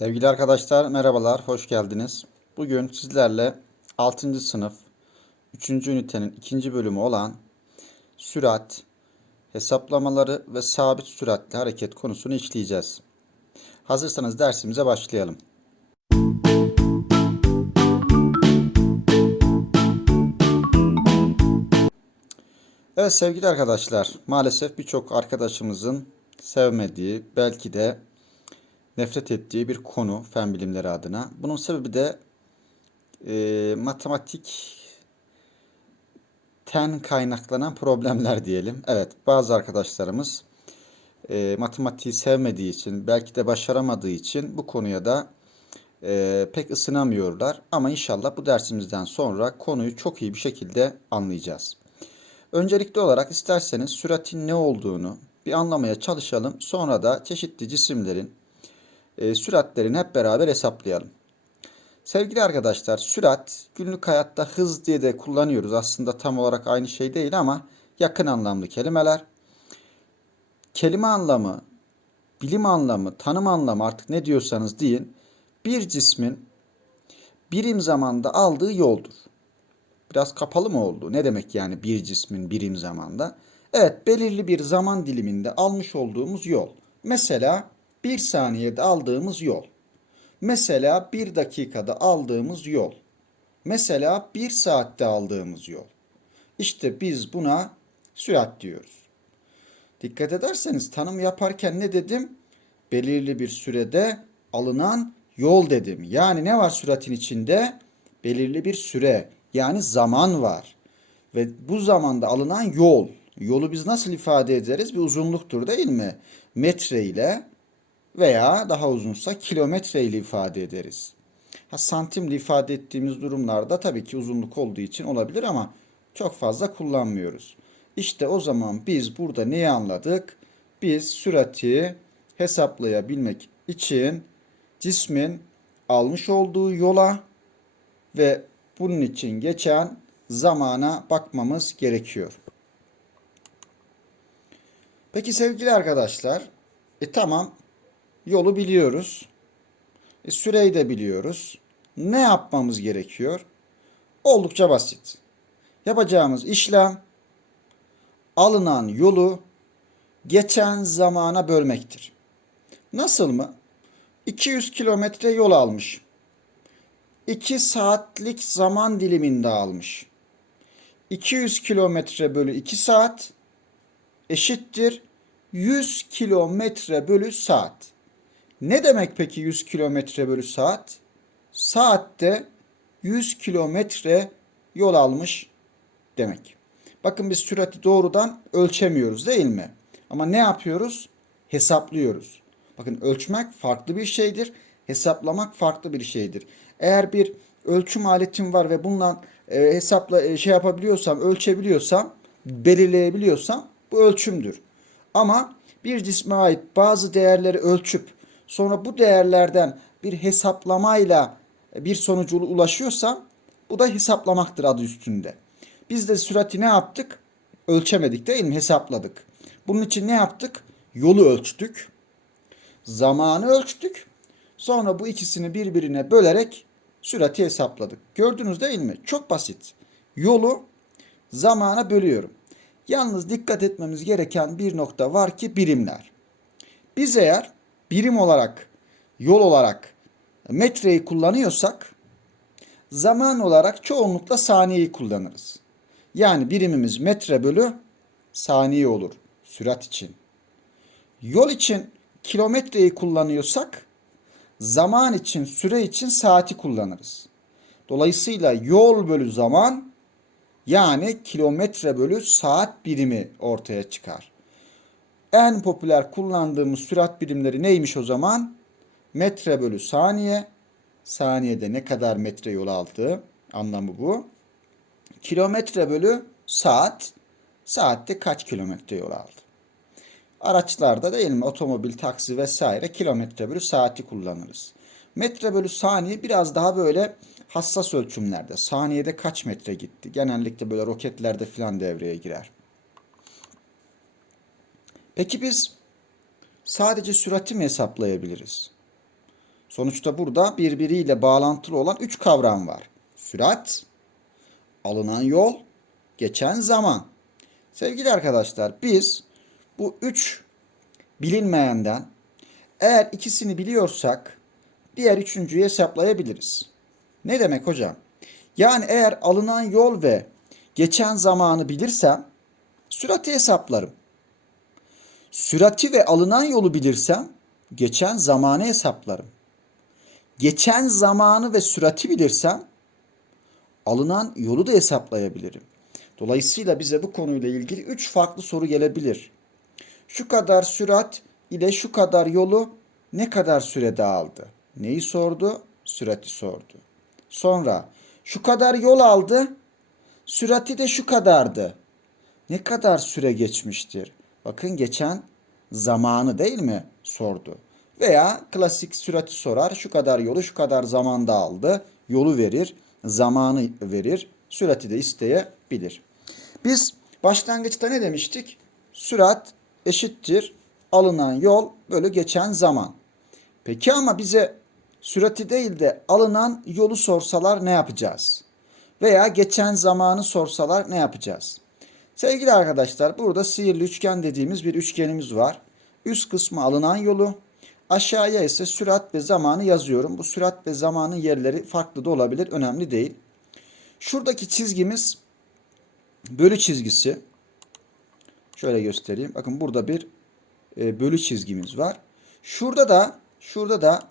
Sevgili arkadaşlar merhabalar, hoş geldiniz. Bugün sizlerle 6. sınıf 3. ünitenin 2. bölümü olan sürat, hesaplamaları ve sabit süratli hareket konusunu işleyeceğiz. Hazırsanız dersimize başlayalım. Evet sevgili arkadaşlar, maalesef birçok arkadaşımızın sevmediği, belki de nefret ettiği bir konu fen bilimleri adına. Bunun sebebi de e, matematik ten kaynaklanan problemler diyelim. Evet, bazı arkadaşlarımız e, matematiği sevmediği için, belki de başaramadığı için bu konuya da e, pek ısınamıyorlar. Ama inşallah bu dersimizden sonra konuyu çok iyi bir şekilde anlayacağız. Öncelikli olarak isterseniz süratin ne olduğunu bir anlamaya çalışalım. Sonra da çeşitli cisimlerin e, süratlerini hep beraber hesaplayalım. Sevgili arkadaşlar, sürat günlük hayatta hız diye de kullanıyoruz. Aslında tam olarak aynı şey değil ama yakın anlamlı kelimeler. Kelime anlamı, bilim anlamı, tanım anlamı artık ne diyorsanız deyin. Bir cismin birim zamanda aldığı yoldur. Biraz kapalı mı oldu? Ne demek yani bir cismin birim zamanda? Evet, belirli bir zaman diliminde almış olduğumuz yol. Mesela bir saniyede aldığımız yol. Mesela bir dakikada aldığımız yol. Mesela bir saatte aldığımız yol. İşte biz buna sürat diyoruz. Dikkat ederseniz tanım yaparken ne dedim? Belirli bir sürede alınan yol dedim. Yani ne var süratin içinde? Belirli bir süre yani zaman var. Ve bu zamanda alınan yol. Yolu biz nasıl ifade ederiz? Bir uzunluktur değil mi? Metre ile veya daha uzunsa kilometre ile ifade ederiz. Ha, santimle ifade ettiğimiz durumlarda tabii ki uzunluk olduğu için olabilir ama çok fazla kullanmıyoruz. İşte o zaman biz burada neyi anladık? Biz sürati hesaplayabilmek için cismin almış olduğu yola ve bunun için geçen zamana bakmamız gerekiyor. Peki sevgili arkadaşlar, e tamam yolu biliyoruz. E, süreyi de biliyoruz. Ne yapmamız gerekiyor? Oldukça basit. Yapacağımız işlem alınan yolu geçen zamana bölmektir. Nasıl mı? 200 kilometre yol almış. 2 saatlik zaman diliminde almış. 200 kilometre bölü 2 saat eşittir 100 kilometre bölü saat. Ne demek peki 100 kilometre bölü saat? Saatte 100 kilometre yol almış demek. Bakın biz sürati doğrudan ölçemiyoruz değil mi? Ama ne yapıyoruz? Hesaplıyoruz. Bakın ölçmek farklı bir şeydir. Hesaplamak farklı bir şeydir. Eğer bir ölçüm aletim var ve bundan e, hesapla e, şey yapabiliyorsam, ölçebiliyorsam, belirleyebiliyorsam bu ölçümdür. Ama bir cisme ait bazı değerleri ölçüp sonra bu değerlerden bir hesaplamayla bir sonuca ulaşıyorsam bu da hesaplamaktır adı üstünde. Biz de sürati ne yaptık? Ölçemedik değil mi? Hesapladık. Bunun için ne yaptık? Yolu ölçtük. Zamanı ölçtük. Sonra bu ikisini birbirine bölerek sürati hesapladık. Gördünüz değil mi? Çok basit. Yolu zamana bölüyorum. Yalnız dikkat etmemiz gereken bir nokta var ki birimler. Biz eğer birim olarak, yol olarak metreyi kullanıyorsak zaman olarak çoğunlukla saniyeyi kullanırız. Yani birimimiz metre bölü saniye olur sürat için. Yol için kilometreyi kullanıyorsak zaman için, süre için saati kullanırız. Dolayısıyla yol bölü zaman yani kilometre bölü saat birimi ortaya çıkar. En popüler kullandığımız sürat birimleri neymiş o zaman? Metre bölü saniye. Saniyede ne kadar metre yol aldığı anlamı bu. Kilometre bölü saat. Saatte kaç kilometre yol aldı? Araçlarda değil mi? Otomobil, taksi vesaire kilometre bölü saati kullanırız. Metre bölü saniye biraz daha böyle hassas ölçümlerde. Saniyede kaç metre gitti? Genellikle böyle roketlerde falan devreye girer. Peki biz sadece sürati mi hesaplayabiliriz? Sonuçta burada birbiriyle bağlantılı olan üç kavram var. Sürat, alınan yol, geçen zaman. Sevgili arkadaşlar biz bu üç bilinmeyenden eğer ikisini biliyorsak diğer üçüncüyü hesaplayabiliriz. Ne demek hocam? Yani eğer alınan yol ve geçen zamanı bilirsem sürati hesaplarım. Sürati ve alınan yolu bilirsem geçen zamanı hesaplarım. Geçen zamanı ve sürati bilirsem alınan yolu da hesaplayabilirim. Dolayısıyla bize bu konuyla ilgili üç farklı soru gelebilir. Şu kadar sürat ile şu kadar yolu ne kadar sürede aldı? Neyi sordu? Sürati sordu. Sonra şu kadar yol aldı. Sürati de şu kadardı. Ne kadar süre geçmiştir? Bakın geçen zamanı değil mi sordu. Veya klasik sürati sorar. Şu kadar yolu şu kadar zamanda aldı. Yolu verir, zamanı verir. Sürati de isteyebilir. Biz başlangıçta ne demiştik? Sürat eşittir alınan yol bölü geçen zaman. Peki ama bize sürati değil de alınan yolu sorsalar ne yapacağız? Veya geçen zamanı sorsalar ne yapacağız? Sevgili arkadaşlar burada sihirli üçgen dediğimiz bir üçgenimiz var. Üst kısmı alınan yolu, aşağıya ise sürat ve zamanı yazıyorum. Bu sürat ve zamanın yerleri farklı da olabilir, önemli değil. Şuradaki çizgimiz bölü çizgisi. Şöyle göstereyim. Bakın burada bir e, bölü çizgimiz var. Şurada da şurada da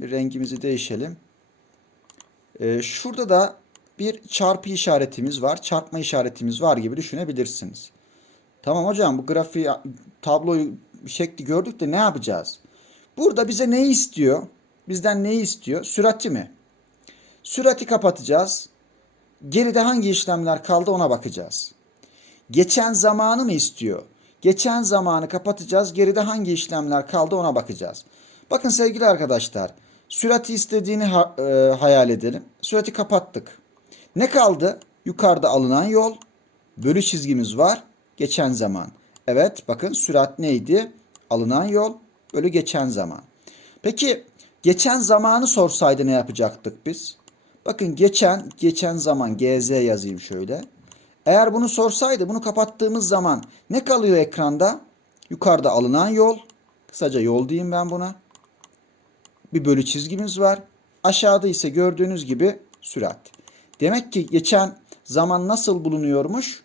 bir rengimizi değişelim. E, şurada da bir çarpı işaretimiz var. Çarpma işaretimiz var gibi düşünebilirsiniz. Tamam hocam bu grafiği tabloyu şekli gördük de ne yapacağız? Burada bize neyi istiyor? Bizden neyi istiyor? Sürati mi? Sürati kapatacağız. Geride hangi işlemler kaldı ona bakacağız. Geçen zamanı mı istiyor? Geçen zamanı kapatacağız. Geride hangi işlemler kaldı ona bakacağız. Bakın sevgili arkadaşlar. Sürati istediğini ha- e, hayal edelim. Sürati kapattık. Ne kaldı? Yukarıda alınan yol. Bölü çizgimiz var. Geçen zaman. Evet bakın sürat neydi? Alınan yol bölü geçen zaman. Peki geçen zamanı sorsaydı ne yapacaktık biz? Bakın geçen, geçen zaman GZ yazayım şöyle. Eğer bunu sorsaydı bunu kapattığımız zaman ne kalıyor ekranda? Yukarıda alınan yol. Kısaca yol diyeyim ben buna. Bir bölü çizgimiz var. Aşağıda ise gördüğünüz gibi sürat. Demek ki geçen zaman nasıl bulunuyormuş?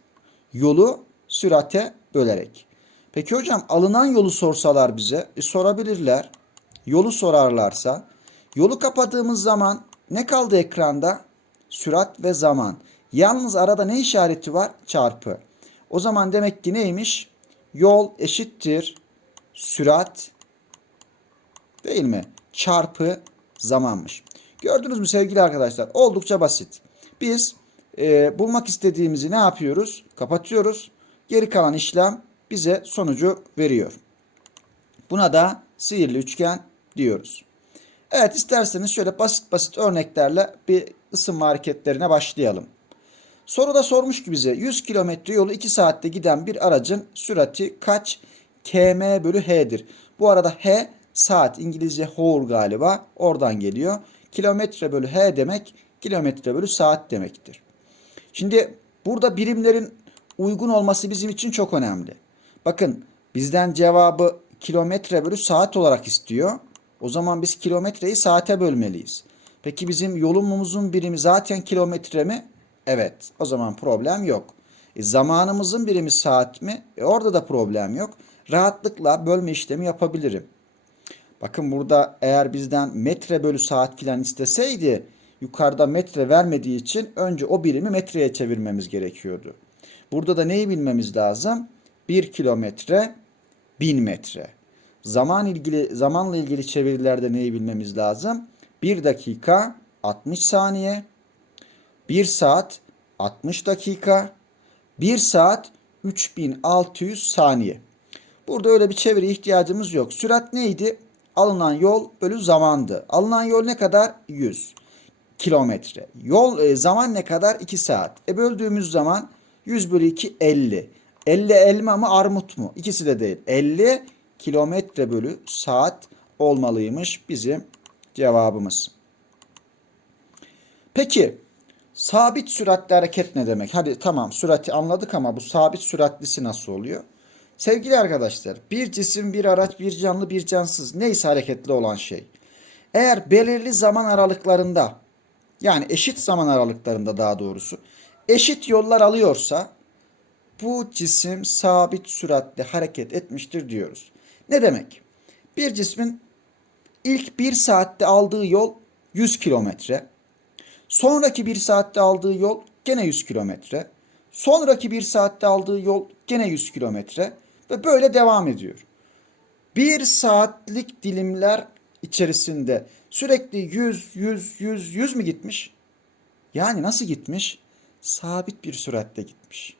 Yolu sürate bölerek. Peki hocam alınan yolu sorsalar bize e, sorabilirler. Yolu sorarlarsa yolu kapadığımız zaman ne kaldı ekranda? Sürat ve zaman. Yalnız arada ne işareti var? Çarpı. O zaman demek ki neymiş? Yol eşittir sürat değil mi? Çarpı zamanmış. Gördünüz mü sevgili arkadaşlar? Oldukça basit. Biz e, bulmak istediğimizi ne yapıyoruz? Kapatıyoruz. Geri kalan işlem bize sonucu veriyor. Buna da sihirli üçgen diyoruz. Evet isterseniz şöyle basit basit örneklerle bir ısınma hareketlerine başlayalım. Soruda sormuş ki bize 100 kilometre yolu 2 saatte giden bir aracın sürati kaç km bölü h'dir? Bu arada h saat İngilizce hour galiba oradan geliyor. Kilometre bölü h demek kilometre bölü saat demektir. Şimdi burada birimlerin uygun olması bizim için çok önemli. Bakın bizden cevabı kilometre bölü saat olarak istiyor. O zaman biz kilometreyi saate bölmeliyiz. Peki bizim yolumuzun birimi zaten kilometre mi? Evet. O zaman problem yok. E, zamanımızın birimi saat mi? E, orada da problem yok. Rahatlıkla bölme işlemi yapabilirim. Bakın burada eğer bizden metre bölü saat filan isteseydi yukarıda metre vermediği için önce o birimi metreye çevirmemiz gerekiyordu. Burada da neyi bilmemiz lazım? 1 kilometre 1000 metre. Zaman ilgili zamanla ilgili çevirilerde neyi bilmemiz lazım? 1 dakika 60 saniye, 1 saat 60 dakika, 1 saat 3600 saniye. Burada öyle bir çeviri ihtiyacımız yok. Sürat neydi? Alınan yol bölü zamandı. Alınan yol ne kadar? 100 kilometre. Yol e, zaman ne kadar? 2 saat. E böldüğümüz zaman 100 bölü 2 50. 50 elma mı armut mu? İkisi de değil. 50 kilometre bölü saat olmalıymış bizim cevabımız. Peki sabit süratli hareket ne demek? Hadi tamam sürati anladık ama bu sabit süratlisi nasıl oluyor? Sevgili arkadaşlar bir cisim, bir araç, bir canlı, bir cansız neyse hareketli olan şey. Eğer belirli zaman aralıklarında yani eşit zaman aralıklarında daha doğrusu eşit yollar alıyorsa bu cisim sabit süratle hareket etmiştir diyoruz. Ne demek? Bir cismin ilk bir saatte aldığı yol 100 kilometre. Sonraki bir saatte aldığı yol gene 100 kilometre. Sonraki bir saatte aldığı yol gene 100 kilometre ve böyle devam ediyor. Bir saatlik dilimler içerisinde sürekli 100, 100, 100, 100 mi gitmiş? Yani nasıl gitmiş? Sabit bir süratle gitmiş.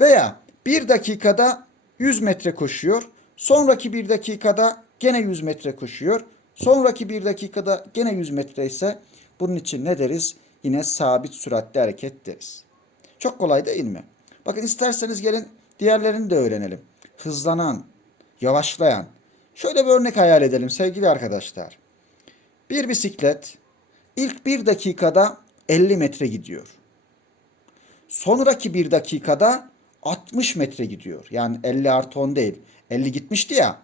Veya bir dakikada 100 metre koşuyor. Sonraki bir dakikada gene 100 metre koşuyor. Sonraki bir dakikada gene 100 metre ise bunun için ne deriz? Yine sabit süratli hareket deriz. Çok kolay değil mi? Bakın isterseniz gelin diğerlerini de öğrenelim. Hızlanan, yavaşlayan. Şöyle bir örnek hayal edelim sevgili arkadaşlar. Bir bisiklet ilk bir dakikada 50 metre gidiyor. Sonraki bir dakikada 60 metre gidiyor. Yani 50 artı 10 değil. 50 gitmişti ya.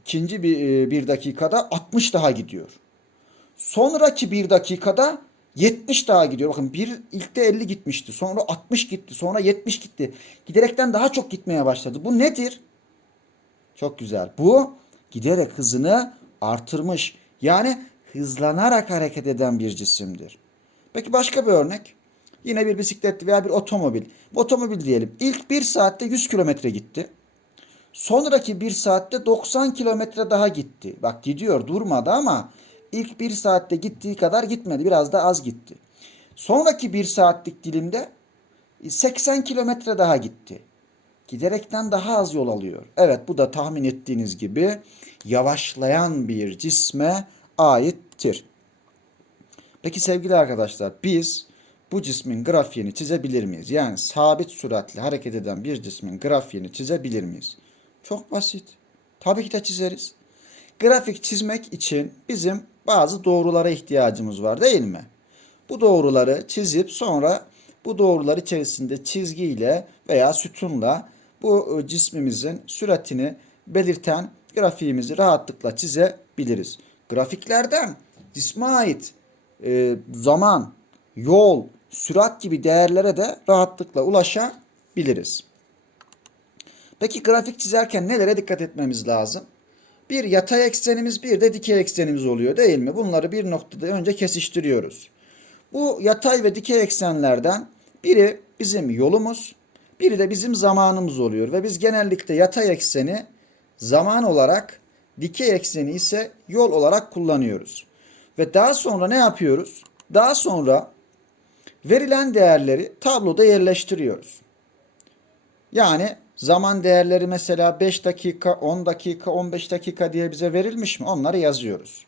İkinci bir, e, bir dakikada 60 daha gidiyor. Sonraki bir dakikada 70 daha gidiyor. Bakın bir ilkte 50 gitmişti. Sonra 60 gitti. Sonra 70 gitti. Giderekten daha çok gitmeye başladı. Bu nedir? Çok güzel. Bu giderek hızını artırmış. Yani hızlanarak hareket eden bir cisimdir. Peki başka bir örnek. Yine bir bisiklet veya bir otomobil. Bu otomobil diyelim. İlk bir saatte 100 kilometre gitti. Sonraki bir saatte 90 kilometre daha gitti. Bak gidiyor durmadı ama ilk bir saatte gittiği kadar gitmedi. Biraz da az gitti. Sonraki bir saatlik dilimde 80 kilometre daha gitti. Giderekten daha az yol alıyor. Evet bu da tahmin ettiğiniz gibi yavaşlayan bir cisme aittir. Peki sevgili arkadaşlar biz bu cismin grafiğini çizebilir miyiz? Yani sabit süratle hareket eden bir cismin grafiğini çizebilir miyiz? Çok basit. Tabii ki de çizeriz. Grafik çizmek için bizim bazı doğrulara ihtiyacımız var değil mi? Bu doğruları çizip sonra bu doğrular içerisinde çizgiyle veya sütunla bu e, cismimizin süratini belirten grafiğimizi rahatlıkla çizebiliriz. Grafiklerden cisme ait e, zaman, yol, sürat gibi değerlere de rahatlıkla ulaşabiliriz. Peki grafik çizerken nelere dikkat etmemiz lazım? Bir yatay eksenimiz bir de dikey eksenimiz oluyor değil mi? Bunları bir noktada önce kesiştiriyoruz. Bu yatay ve dikey eksenlerden biri bizim yolumuz, biri de bizim zamanımız oluyor. Ve biz genellikle yatay ekseni zaman olarak, dikey ekseni ise yol olarak kullanıyoruz. Ve daha sonra ne yapıyoruz? Daha sonra verilen değerleri tabloda yerleştiriyoruz. Yani zaman değerleri mesela 5 dakika, 10 dakika, 15 dakika diye bize verilmiş mi? Onları yazıyoruz.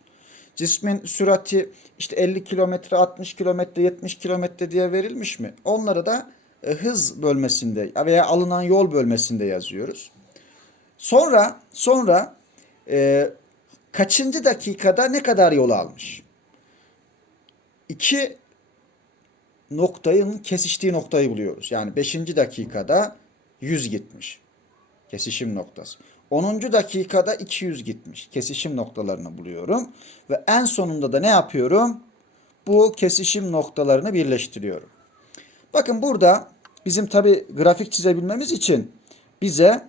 Cismin sürati işte 50 kilometre, 60 kilometre, 70 kilometre diye verilmiş mi? Onları da e, hız bölmesinde veya alınan yol bölmesinde yazıyoruz. Sonra sonra e, kaçıncı dakikada ne kadar yol almış? İki noktayın kesiştiği noktayı buluyoruz. Yani 5. dakikada 100 gitmiş. Kesişim noktası. 10. dakikada 200 gitmiş. Kesişim noktalarını buluyorum. Ve en sonunda da ne yapıyorum? Bu kesişim noktalarını birleştiriyorum. Bakın burada bizim tabi grafik çizebilmemiz için bize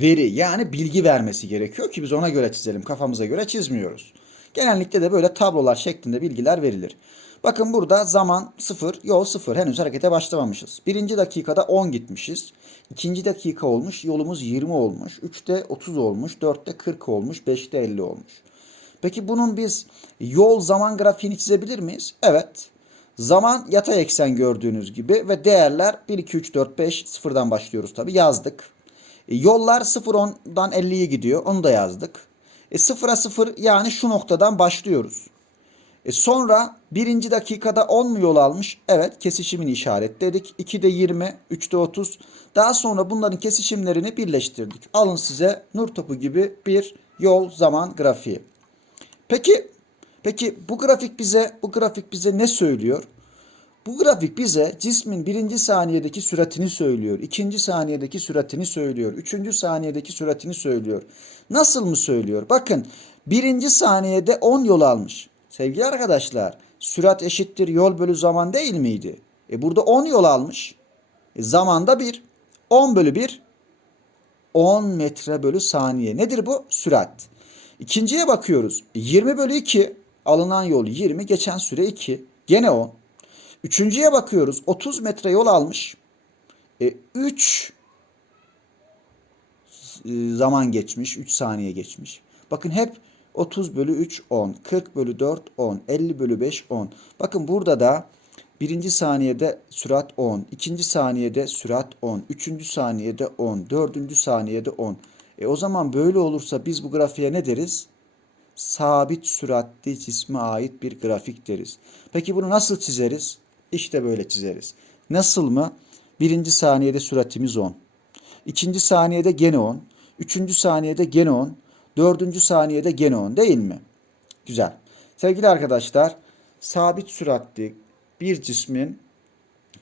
veri yani bilgi vermesi gerekiyor ki biz ona göre çizelim. Kafamıza göre çizmiyoruz. Genellikle de böyle tablolar şeklinde bilgiler verilir. Bakın burada zaman 0, yol 0. Henüz harekete başlamamışız. Birinci dakikada 10 gitmişiz. İkinci dakika olmuş, yolumuz 20 olmuş. 3'te 30 olmuş, 4'te 40 olmuş, 5'te 50 olmuş. Peki bunun biz yol zaman grafiğini çizebilir miyiz? Evet. Zaman yatay eksen gördüğünüz gibi ve değerler 1, 2, 3, 4, 5 sıfırdan başlıyoruz tabi yazdık. E, yollar 0, 10'dan 50'ye gidiyor onu da yazdık. E, 0'a 0 yani şu noktadan başlıyoruz. E sonra birinci dakikada 10 mu yol almış? Evet kesişimini işaretledik. 2'de 20, 3'de 30. Daha sonra bunların kesişimlerini birleştirdik. Alın size nur topu gibi bir yol zaman grafiği. Peki peki bu grafik bize bu grafik bize ne söylüyor? Bu grafik bize cismin birinci saniyedeki süratini söylüyor. ikinci saniyedeki süratini söylüyor. Üçüncü saniyedeki süratini söylüyor. Nasıl mı söylüyor? Bakın birinci saniyede 10 yol almış. Sevgili arkadaşlar sürat eşittir yol bölü zaman değil miydi? E burada 10 yol almış. E zamanda 1. 10 bölü 1 10 metre bölü saniye. Nedir bu? Sürat. İkinciye bakıyoruz. 20 bölü 2 alınan yol 20 geçen süre 2. Gene 10. Üçüncüye bakıyoruz. 30 metre yol almış. E, 3 zaman geçmiş. 3 saniye geçmiş. Bakın hep 30 bölü 3 10. 40 bölü 4 10. 50 bölü 5 10. Bakın burada da birinci saniyede sürat 10. ikinci saniyede sürat 10. Üçüncü saniyede 10. Dördüncü saniyede 10. E o zaman böyle olursa biz bu grafiğe ne deriz? Sabit süratli cisme ait bir grafik deriz. Peki bunu nasıl çizeriz? İşte böyle çizeriz. Nasıl mı? Birinci saniyede süratimiz 10. İkinci saniyede gene 10. Üçüncü saniyede gene 10. Dördüncü saniyede gene 10 değil mi? Güzel. Sevgili arkadaşlar sabit süratli bir cismin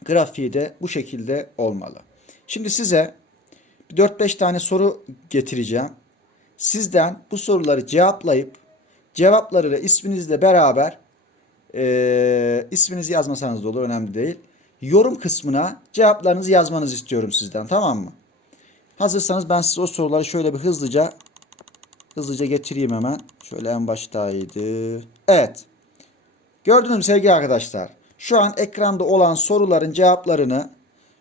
grafiği de bu şekilde olmalı. Şimdi size 4-5 tane soru getireceğim. Sizden bu soruları cevaplayıp cevapları da isminizle beraber e, isminizi yazmasanız da olur önemli değil. Yorum kısmına cevaplarınızı yazmanızı istiyorum sizden tamam mı? Hazırsanız ben size o soruları şöyle bir hızlıca hızlıca getireyim hemen. Şöyle en baştaydı. Evet. Gördünüz mü sevgili arkadaşlar? Şu an ekranda olan soruların cevaplarını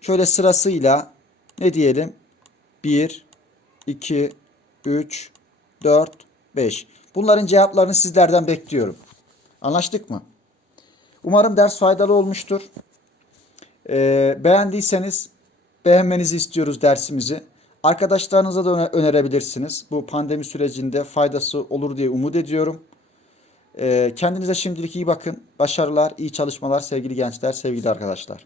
şöyle sırasıyla ne diyelim? 1, 2, 3, 4, 5. Bunların cevaplarını sizlerden bekliyorum. Anlaştık mı? Umarım ders faydalı olmuştur. Ee, beğendiyseniz beğenmenizi istiyoruz dersimizi. Arkadaşlarınıza da öne- önerebilirsiniz. Bu pandemi sürecinde faydası olur diye umut ediyorum. Ee, kendinize şimdilik iyi bakın. Başarılar, iyi çalışmalar sevgili gençler, sevgili arkadaşlar.